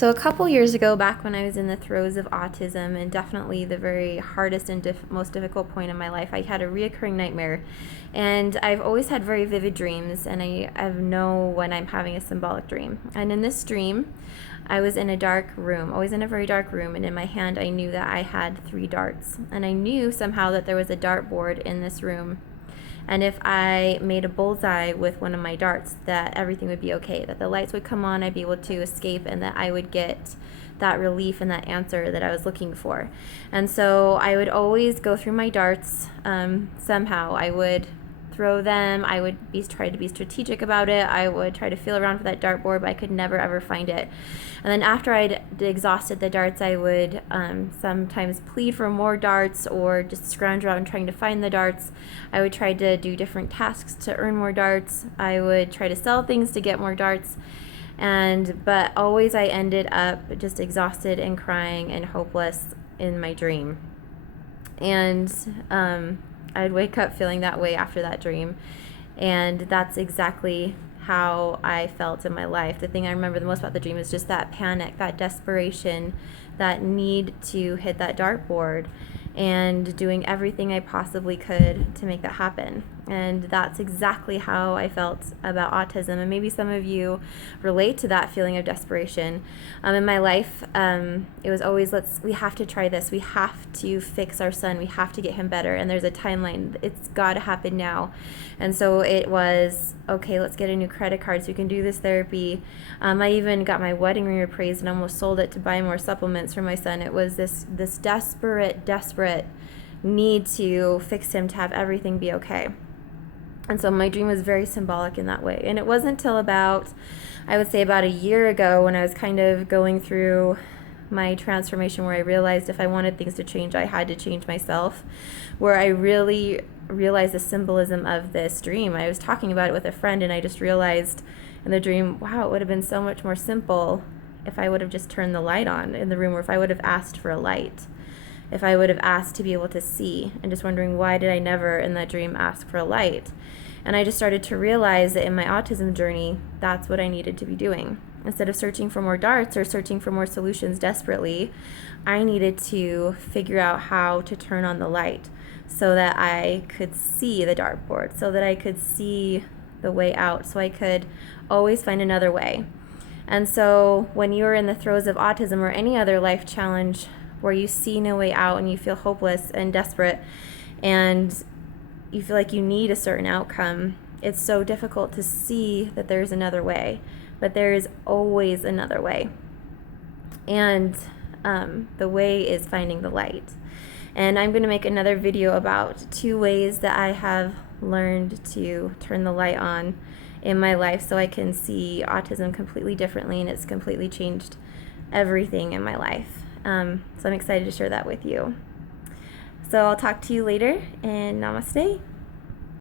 So a couple years ago, back when I was in the throes of autism and definitely the very hardest and most difficult point in my life, I had a reoccurring nightmare. And I've always had very vivid dreams, and I know when I'm having a symbolic dream. And in this dream, I was in a dark room, always in a very dark room, and in my hand I knew that I had 3 darts. And I knew somehow that there was a dartboard in this room. And if I made a bullseye with one of my darts, that everything would be okay, that the lights would come on, I'd be able to escape, and that I would get that relief and that answer that I was looking for. And so I would always go through my darts somehow. I would throw them. I would try to be strategic about it. I would try to feel around for that dartboard, but I could never ever find it. And then after I'd exhausted the darts, I would sometimes plead for more darts or just scrounge around trying to find the darts. I would try to do different tasks to earn more darts. I would try to sell things to get more darts. But always I ended up just exhausted and crying and hopeless in my dream. And I'd wake up feeling that way after that dream. And that's exactly how I felt in my life. The thing I remember the most about the dream is just that panic, that desperation, that need to hit that dartboard, and doing everything I possibly could to make that happen. And that's exactly how I felt about autism. And maybe some of you relate to that feeling of desperation. In my life, it was always, we have to try this. We have to fix our son. We have to get him better. And there's a timeline. It's got to happen now. And so it was, okay, let's get a new credit card so we can do this therapy. I even got my wedding ring appraised and almost sold it to buy more supplements for my son. It was this desperate need to fix him, to have everything be okay. And so my dream was very symbolic in that way. And it wasn't until I would say about a year ago, when I was kind of going through my transformation, where I realized if I wanted things to change, I had to change myself, where I really realized the symbolism of this dream. I was talking about it with a friend, and I just realized in the dream, wow, it would have been so much more simple if I would have just turned the light on in the room, or if I would have asked for a light, if I would have asked to be able to see, and just wondering, why did I never in that dream ask for a light? And I just started to realize that in my autism journey, that's what I needed to be doing. Instead of searching for more darts or searching for more solutions desperately, I needed to figure out how to turn on the light so that I could see the dartboard, so that I could see the way out, so I could always find another way. And so when you're in the throes of autism or any other life challenge where you see no way out and you feel hopeless and desperate and you feel like you need a certain outcome, it's so difficult to see that there's another way. But there is always another way. And the way is finding the light. And I'm going to make another video about 2 ways that I have learned to turn the light on in my life, so I can see autism completely differently, and it's completely changed everything in my life. So I'm excited to share that with you. So I'll talk to you later, and namaste.